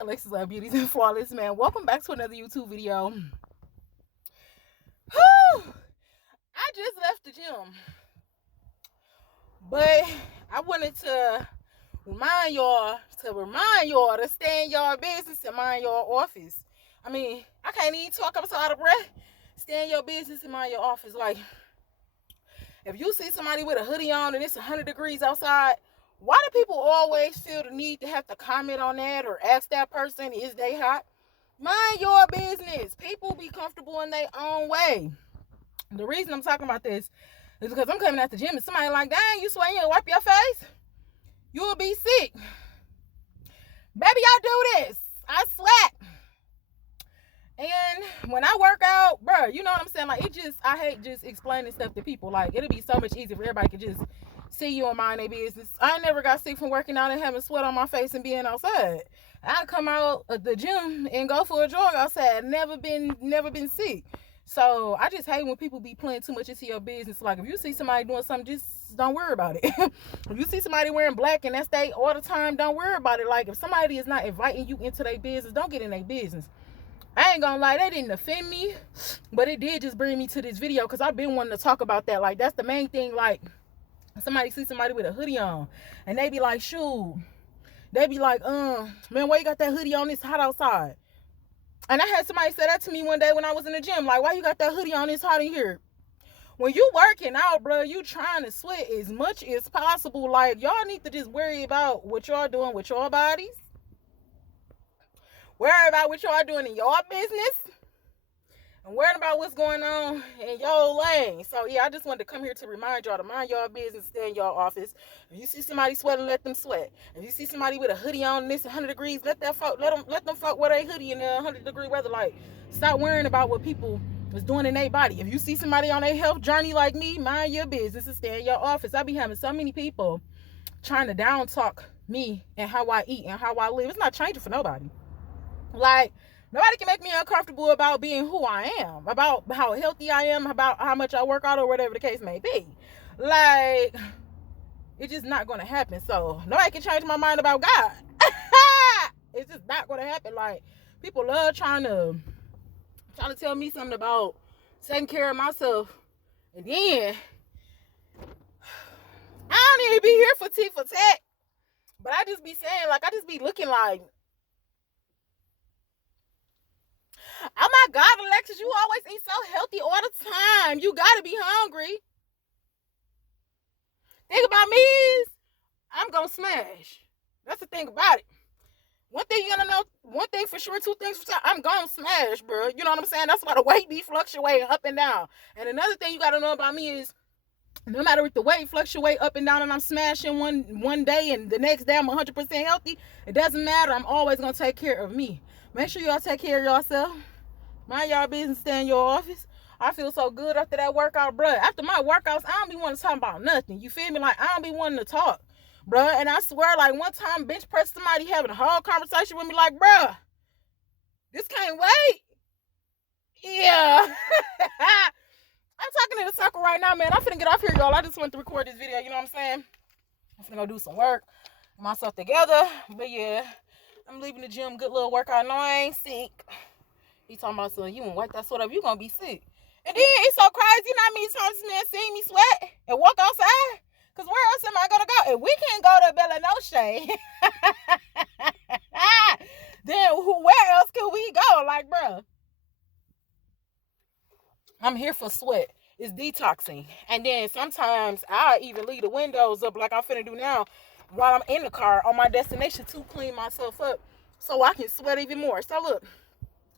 Alexis Love Beauties and Flawless, man. Welcome back to another YouTube video. I just left the gym, but I wanted to remind y'all to stay in your business and mind your office. I mean, I can't even talk. I'm so out of breath. Stay in your business and mind your office. Like, if you see somebody with a hoodie on and it's 100 degrees outside, why do people always feel the need to have to comment on that or ask that person, is they hot? Mind your business. People be comfortable in their own way. The reason I'm talking about this is because I'm coming out the gym and somebody like, dang, you sweating, you wipe your face? You'll be sick. Baby, I do this. I sweat. And when I work out, bro, you know what I'm saying? Like, I hate just explaining stuff to people. Like, it'll be so much easier if everybody could just see you and mind their business. I never got sick from working out and having sweat on my face and being outside. I come out of the gym and go for a jog outside. Never been sick. So I just hate when people be playing too much into your business. Like, if you see somebody doing something, just don't worry about it. If you see somebody wearing black and that's they all the time, don't worry about it. Like, if somebody is not inviting you into their business, don't get in their business. I ain't gonna lie, that didn't offend me, but it did just bring me to this video because I've been wanting to talk about that. Like, that's the main thing. Like, somebody see somebody with a hoodie on and they be like, shoot, they be like, man, why you got that hoodie on? It's hot outside. And I had somebody say that to me one day when I was in the gym. Like, why you got that hoodie on? It's hot in here. When you working out, bro, you trying to sweat as much as possible. Like, y'all need to just worry about what y'all doing with your bodies. Worry about what y'all doing in your business. And worrying about what's going on in your lane. So, yeah, I just wanted to come here to remind y'all to mind y'all business, stay in y'all office. If you see somebody sweating, let them sweat. If you see somebody with a hoodie on and it's 100 degrees, let them fuck wear their hoodie in the 100-degree weather. Like, stop worrying about what people is doing in their body. If you see somebody on a health journey like me, mind your business and stay in your office. I be having so many people trying to down talk me and how I eat and how I live. It's not changing for nobody. Like, nobody can make me uncomfortable about being who I am, about how healthy I am, about how much I work out or whatever the case may be. Like, it's just not going to happen. So, nobody can change my mind about God. It's just not going to happen. Like, people love trying to tell me something about taking care of myself. And then, I don't even be here for tit for tat. But I just be saying, like, I just be looking like, oh my God, Alexis, you always eat so healthy all the time. You gotta be hungry. Thing about me is, I'm gonna smash. That's the thing about it. One thing you gotta know, one thing for sure, two things for sure, I'm gonna smash, bro. You know what I'm saying? That's why the weight be fluctuating up and down. And another thing you gotta know about me is, no matter if the weight fluctuate up and down and I'm smashing one day and the next day I'm 100% healthy, it doesn't matter. I'm always gonna take care of me. Make sure y'all take care of yourself. Mind y'all business, stay in your office. I feel so good after that workout, bruh. After my workouts, I don't be wanting to talk about nothing. You feel me? Like, I don't be wanting to talk, bruh. And I swear, like, one time, bench press somebody having a whole conversation with me, like, bruh, this can't wait. Yeah. I'm talking in a circle right now, man. I'm finna get off here, y'all. I just wanted to record this video, you know what I'm saying? I'm finna go do some work, get myself together. But yeah, I'm leaving the gym, good little workout. No, I ain't sick. He talking about, so you won't wipe that sweat up, you gonna be sick. And then it's so crazy, you know how many times this man seen me sweat and walk outside? Cause where else am I gonna go? If we can't go to Bella No Shade, then where else can we go? Like, bruh, I'm here for sweat. It's detoxing. And then sometimes I even leave the windows up like I'm finna do now while I'm in the car on my destination to clean myself up so I can sweat even more. So look,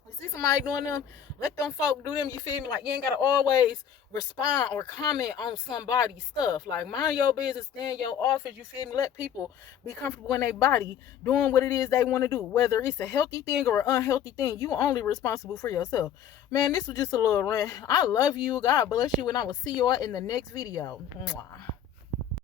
you see somebody doing them, let them folk do them, you feel me? Like, you ain't gotta always respond or comment on somebody's stuff. Like, mind your business, stay in your office, you feel me? Let people be comfortable in their body doing what it is they want to do, whether it's a healthy thing or an unhealthy thing. You only responsible for yourself. Man, this was just a little rant. I love you, God bless you, and I will see y'all in the next video. Mwah.